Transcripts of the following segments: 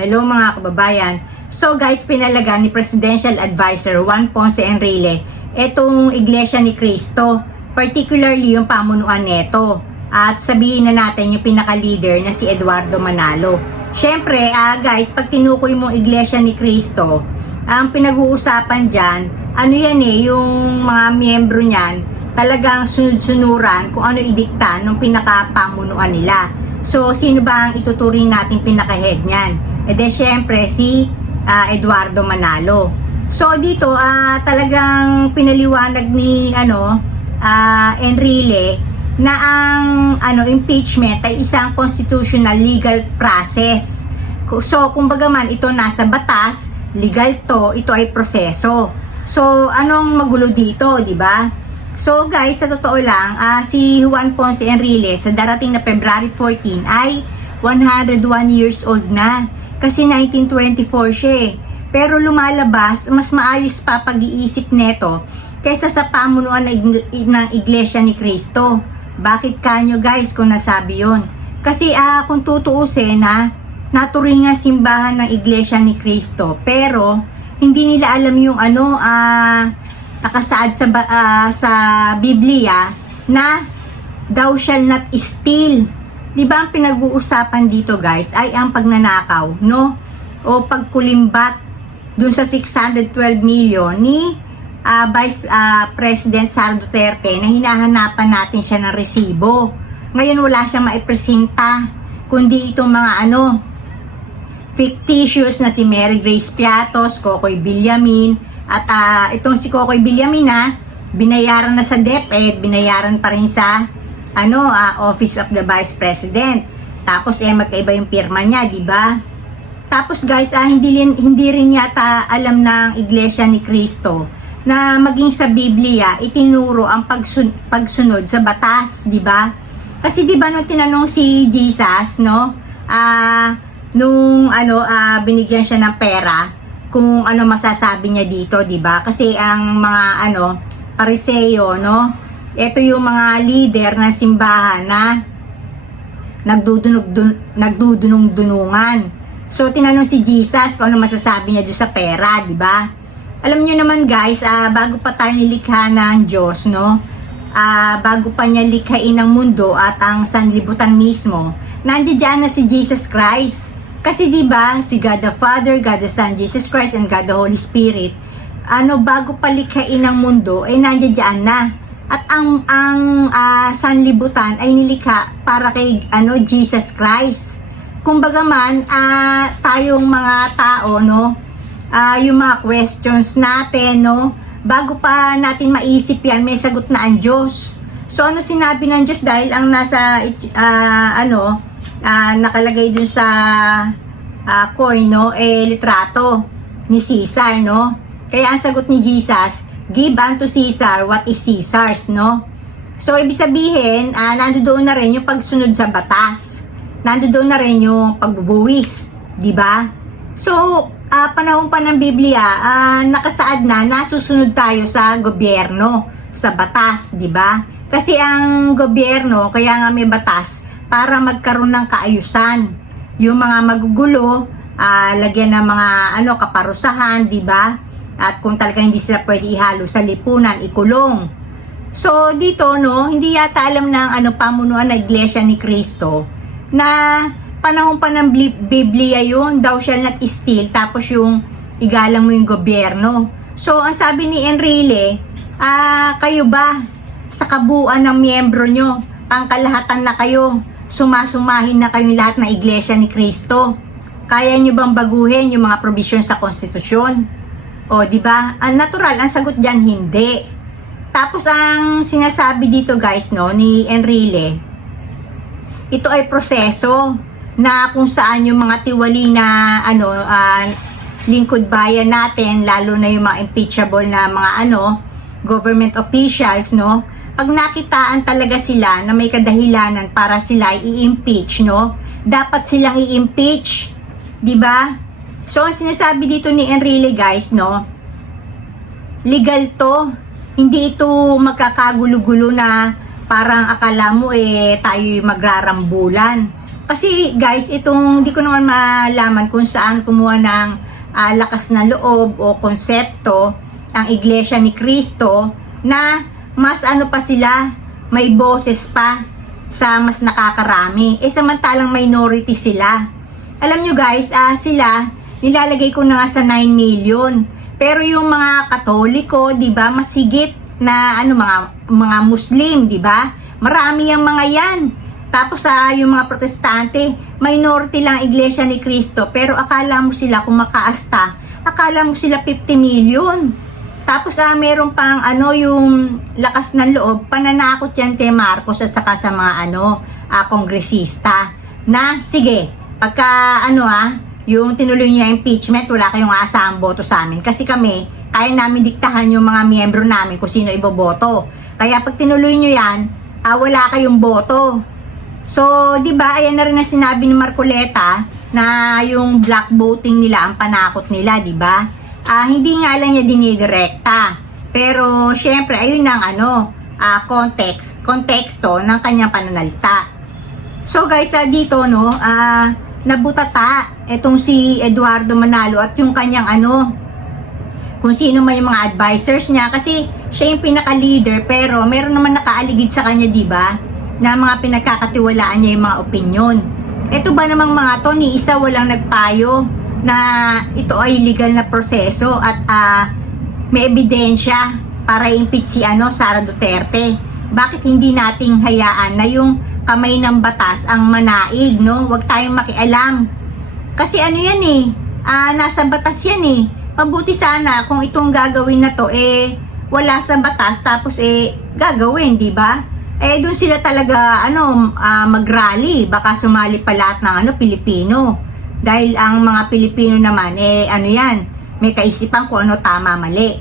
Hello mga kababayan. So guys, pinalaga ni Presidential Advisor Juan Ponce Enrile itong Iglesia ni Cristo, particularly yung pamunuan neto. At sabihin na natin yung pinaka-leader na si Eduardo Manalo. Siyempre, ah guys, pag tinukoy mo Iglesia ni Cristo, ang pinag-uusapan dyan, ano yan eh, yung mga miyembro niyan, talagang sunod-sunuran kung ano idikta ng pinaka-pamunuan nila. So, sino ba ang ituturing nating pinaka-head niyan? E de, syempre, si ah, Eduardo Manalo. So, dito, ah, talagang pinaliwanag ni, ano, ah, Enrile, na ang, ano, impeachment ay isang constitutional legal process. So, kumbaga man, ito nasa batas, legal to, ito ay proseso. So, anong magulo dito, di ba? So guys, sa totoo lang, ah, si Juan Ponce Enrile sa darating na February 14 ay 101 years old na. Kasi 1924 siya eh. Pero lumalabas, mas maayos pa pag-iisip neto kaysa sa pamunuan ng, igl- ng Iglesia ni Cristo. Bakit kanyo guys kung nasabi yon? Kasi ah, kung tutuusin na naturing nga simbahan ng Iglesia ni Cristo. Pero hindi nila alam yung ano, ah, nakasaad sa ah, sa Biblia na thou shall not steal. 'Di ba ang pinag-uusapan dito guys ay ang pagnanakaw, no? O pagkulimbat dun sa 612 million ni ah, Vice ah, President Sara Duterte na hinahanapan natin siya ng resibo. Ngayon wala siyang maipresenta kundi itong mga ano fictitious na si Mary Grace Piatos, Kokoy Villamin, at ah, itong si Kokoy Villamin na binayaran na sa DepEd, binayaran pa rin sa ano, ah, Office of the Vice President. Tapos eh magkaiba yung pirma niya, di ba? Tapos guys, ah, hindi, rin, hindi rin yata alam ng Iglesia ni Cristo na maging sa Biblia itinuro ang pagsun- pagsunod sa batas, di ba? Kasi di ba nung tinanong si Jesus, no? Ah, nung ano ah, binigyan siya ng pera, kung ano masasabi niya dito, di ba? Kasi ang mga ano, pariseo, no? Ito yung mga leader ng simbahan na nagdudunog dun, nagdudunong-dunungan. So tinanong si Jesus kung ano masasabi niya doon sa pera, di ba? Alam niyo naman guys, ah, bago pa tayo nilikha ng Diyos, no? Ah, bago pa niya likhain ang mundo at ang sanlibutan mismo, nandiyan na si Jesus Christ. Kasi 'di ba, si God the Father, God the Son, Jesus Christ and God the Holy Spirit, ano bago pa likhain ang mundo ay nandiyan na. At ang ang ah, sanlibutan ay nilikha para kay ano Jesus Christ. Kumbaga man, ah, tayong mga tao, no, ah, yung mga questions natin, no, bago pa natin maisip yan, may sagot na ang Diyos. So, ano sinabi ng Diyos? Dahil ang nasa, ah, ano, ah, nakalagay dun sa ah, coin, no, eh, litrato ni Caesar, no? Kaya ang sagot ni Jesus, give unto Caesar what is Caesar's, no? So, ibig sabihin, ah, nandoon na rin yung pagsunod sa batas. Nandoon na rin yung pagbubuwis, di ba? So, ah, panahon pa ng Biblia, ah, nakasaad na nasusunod tayo sa gobyerno, sa batas, di ba? Kasi ang gobyerno, kaya nga may batas, para magkaroon ng kaayusan. Yung mga magugulo, ah, lagyan ng mga ano kaparusahan, di ba? At kung talaga hindi sila pwede ihalo sa lipunan, ikulong. So dito no, hindi yata alam ng ano pamunuan ng Iglesia ni Cristo na panahon pa ng Bli- Biblia yun, thou shall not steal, tapos yung igalang mo yung gobyerno. So ang sabi ni Enrile, ah kayo ba sa kabuuan ng miyembro nyo, pangkalahatan na kayo, sumasumahin na kayong lahat ng Iglesia ni Cristo. Kaya nyo bang baguhin yung mga provision sa konstitusyon? O, di ba? Ang natural, ang sagot diyan hindi. Tapos ang sinasabi dito guys no ni Enrile, ito ay proseso na kung saan yung mga tiwali na ano ah, lingkod bayan natin lalo na yung mga impeachable na mga ano government officials no pag nakitaan talaga sila na may kadahilanan para sila i-impeach no dapat silang i-impeach di ba so ang sinasabi dito ni Enrile guys no legal to. Hindi ito magkakagulo-gulo na parang akala mo eh tayo magrarambulan. Kasi guys, itong hindi ko naman malaman kung saan kumuha ng ah, lakas na loob o konsepto ang Iglesia ni Cristo na mas ano pa sila, may boses pa sa mas nakakarami. Eh samantalang minority sila. Alam nyo guys, ah, sila, nilalagay ko na nga sa 9 million. Pero yung mga katoliko, di ba, masigit na ano mga mga Muslim, di ba? Marami yung mga yan. Tapos sa yung mga protestante, minority lang ang iglesia ni Cristo, pero akala mo sila kung makaasta, akala mo sila 50 million. Tapos ah, meron pang ano yung lakas ng loob, pananakot yan kay Marcos at saka sa mga ano, ah, kongresista na sige, pagka ano ah, yung tinuloy niya impeachment, wala kayong aasahang boto sa amin. Kasi kami, kaya namin diktahan yung mga miyembro namin kung sino iboboto. Kaya pag tinuloy nyo yan, ah, wala kayong boto. So, di ba, ayan na rin ang sinabi ni Marcoleta na yung black voting nila ang panakot nila, di ba? Ah, hindi nga lang niya dinidirekta. Pero, syempre, ayun ang ano, ah, context, konteksto ng kanyang pananalita. So, guys, ah, dito, no, ah, nabutata itong si Eduardo Manalo at yung kanyang ano, kung sino man yung mga advisors niya kasi siya yung pinaka-leader pero meron naman nakaaligid sa kanya, di ba? Na mga pinagkakatiwalaan niya yung mga opinion. Ito ba namang mga to, ni isa walang nagpayo na ito ay legal na proseso at ah, may ebidensya para impeach si ano, Sara Duterte. Bakit hindi nating hayaan na yung kamay ng batas ang manaig, no? Huwag tayong makialam. Kasi ano yan eh, ah, nasa batas yan eh. Mabuti sana kung itong gagawin na to eh wala sa batas tapos eh gagawin, di ba? Eh doon sila talaga ano ah, mag-rally, baka sumali pa lahat ng ano Pilipino. Dahil ang mga Pilipino naman eh ano yan, may kaisipan kung ano tama mali.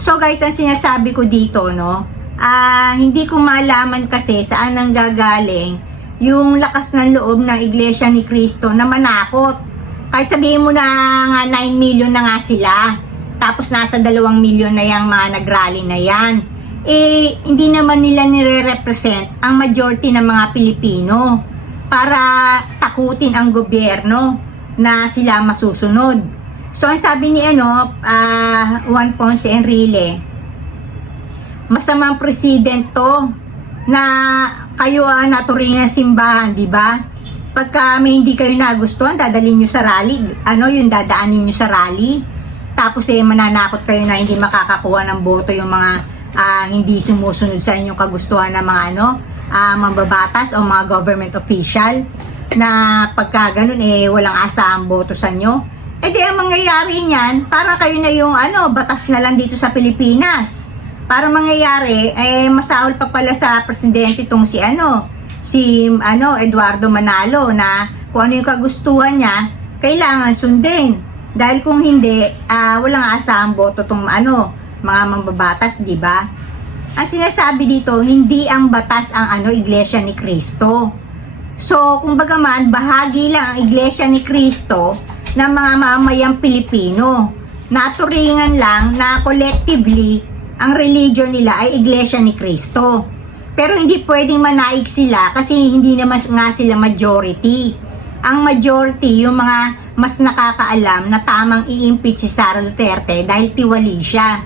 So guys, ang sinasabi ko dito no, ah hindi ko malaman kasi saan nang gagaling yung lakas ng loob ng Iglesia ni Cristo na manakot. Kahit sabihin mo na nga 9 million na nga sila, tapos nasa 2 million na yung mga nagrally na yan. Eh, hindi naman nila nire-represent ang majority ng mga Pilipino para takutin ang gobyerno na sila masusunod. So, ang sabi ni ano, ah, Juan Ponce Enrile, masamang president to na kayo ang naturingan simbahan, di ba? Pagka may hindi kayo nagustuhan, dadalhin nyo sa rally. Ano yung dadaanin nyo sa rally? Tapos eh, mananakot kayo na hindi makakakuha ng boto yung mga ah, hindi sumusunod sa inyong kagustuhan ng mga ano, ah, mambabatas o mga government official na pagka ganun eh, walang asa ang boto sa inyo. Eh di ang mangyayari niyan, para kayo na yung ano, batas na lang dito sa Pilipinas para mangyayari eh masaol pa pala sa presidente itong si ano si ano Eduardo Manalo na kung ano yung kagustuhan niya kailangan sundin. Dahil kung hindi ah, walang asahang boto tong ano mga mambabatas di ba? Ang sinasabi dito hindi ang batas ang ano iglesia ni Kristo so kung bagaman bahagi lang ang iglesia ni Kristo ng mga mamayang Pilipino. Naturingan lang na collectively ang religion nila ay Iglesia ni Cristo. Pero hindi pwedeng manaig sila kasi hindi naman nga sila majority. Ang majority, yung mga mas nakakaalam na tamang i-impeach si Sara Duterte dahil tiwali siya.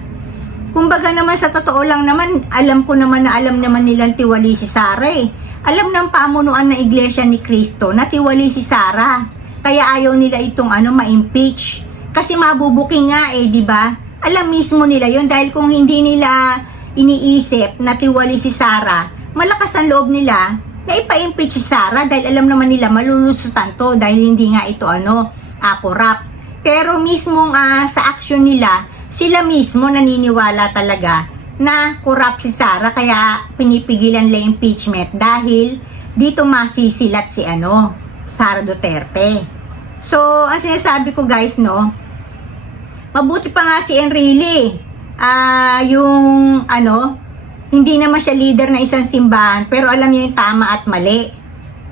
Kumbaga naman sa totoo lang naman, alam ko naman na alam naman nilang tiwali si Sara eh. Alam ng pamunuan ng Iglesia ni Cristo na tiwali si Sara. Kaya ayaw nila itong ano ma-impeach. Kasi mabubuking nga eh, di ba? Alam mismo nila yon dahil kung hindi nila iniisip na tiwali si Sara, malakas ang loob nila na ipa-impeach si Sara dahil alam naman nila malulusutan to dahil hindi nga ito ano, uh, corrupt. Pero mismo uh, sa action nila, sila mismo naniniwala talaga na corrupt si Sara kaya pinipigilan nila impeachment dahil dito masisilat si ano, Sara Duterte. So, ang sinasabi ko guys, no, Mabuti pa nga si Enrile. Ah, yung ano, hindi naman siya leader na isang simbahan, pero alam niya yung tama at mali.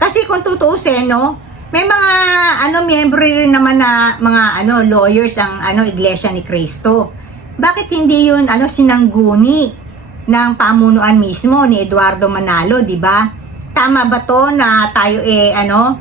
Kasi kung tutuusin, no, may mga ano miyembro rin naman na mga ano lawyers ang ano Iglesia ni Cristo. Bakit hindi yun ano sinangguni ng pamunuan mismo ni Eduardo Manalo, di ba? Tama ba to na tayo eh ano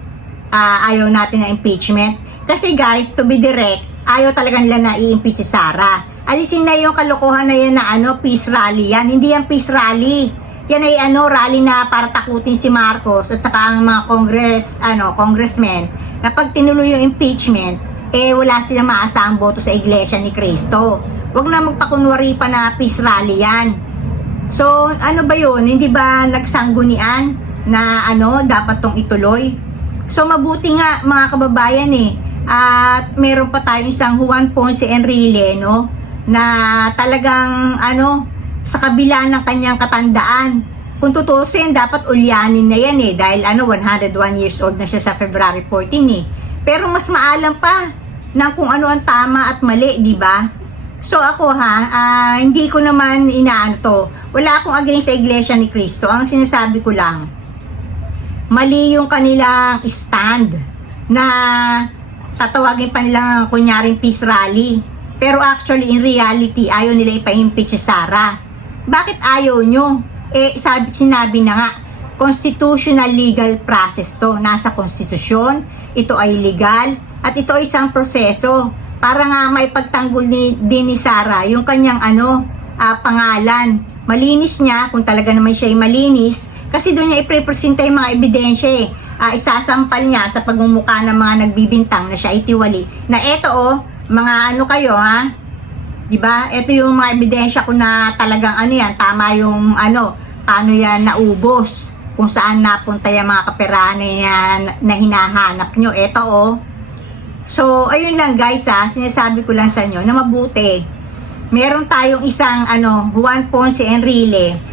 ah, ayaw natin ng impeachment. Kasi guys, to be direct, ayaw talaga nila na i-impeach si Sara. Alisin na yung kalokohan na yan na ano, peace rally yan. Hindi yan peace rally. Yan ay ano, rally na para takutin si Marcos at saka ang mga congress, ano, congressmen na pag tinuloy yung impeachment, eh wala silang maasahang boto sa iglesia ni Cristo. Huwag na magpakunwari pa na peace rally yan. So, ano ba yun? Hindi ba nagsanggunian na ano, dapat tong ituloy? So, mabuti nga mga kababayan eh. At meron pa tayong isang Juan Ponce Enrile, no? Na talagang ano, sa kabila ng kanyang katandaan. Kung tutusin, dapat ulyanin na yan eh. Dahil ano, 101 years old na siya sa February 14 eh. Pero mas maalam pa ng kung ano ang tama at mali, di ba? So ako ha, ah, hindi ko naman inaano to. Wala akong against sa Iglesia ni Cristo. Ang sinasabi ko lang, mali yung kanilang stand na tatawagin pa nilang kunyaring peace rally. Pero actually, in reality, ayaw nila ipa-impeach si Sara. Bakit ayaw nyo? Eh, sabi, sinabi na nga, constitutional legal process to. Nasa konstitusyon, ito ay legal, at ito ay isang proseso para nga may pagtanggol ni, din ni Sara yung kanyang ano, ah, pangalan. Malinis niya, kung talaga naman siya ay malinis, kasi doon niya iprepresenta yung mga ebidensya eh. Ah, isasampal niya sa pagmumukha ng mga nagbibintang na siya ay tiwali. Na eto oh, mga ano kayo ha, 'di ba? Ito yung mga ebidensya ko na talagang ano yan, tama yung ano, paano yan naubos, kung saan napunta yung mga kaperahan na na hinahanap nyo. Ito oh. So, ayun lang guys ha, sinasabi ko lang sa inyo na mabuti. Meron tayong isang ano, Juan Ponce Enrile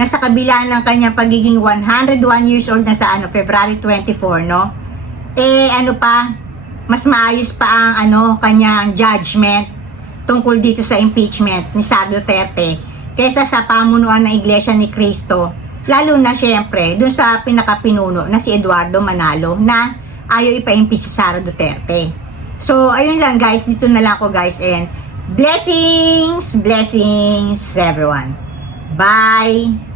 na sa kabila ng kanyang pagiging 101 years old na sa ano, February 24, no? Eh, ano pa, mas maayos pa ang ano, kanyang judgment tungkol dito sa impeachment ni Sara Duterte kaysa sa pamunuan ng Iglesia ni Cristo. Lalo na syempre, dun sa pinakapinuno na si Eduardo Manalo na ayaw ipa-impeach si Sara Duterte. So, ayun lang guys, dito na lang ako guys and blessings, blessings everyone. Bye!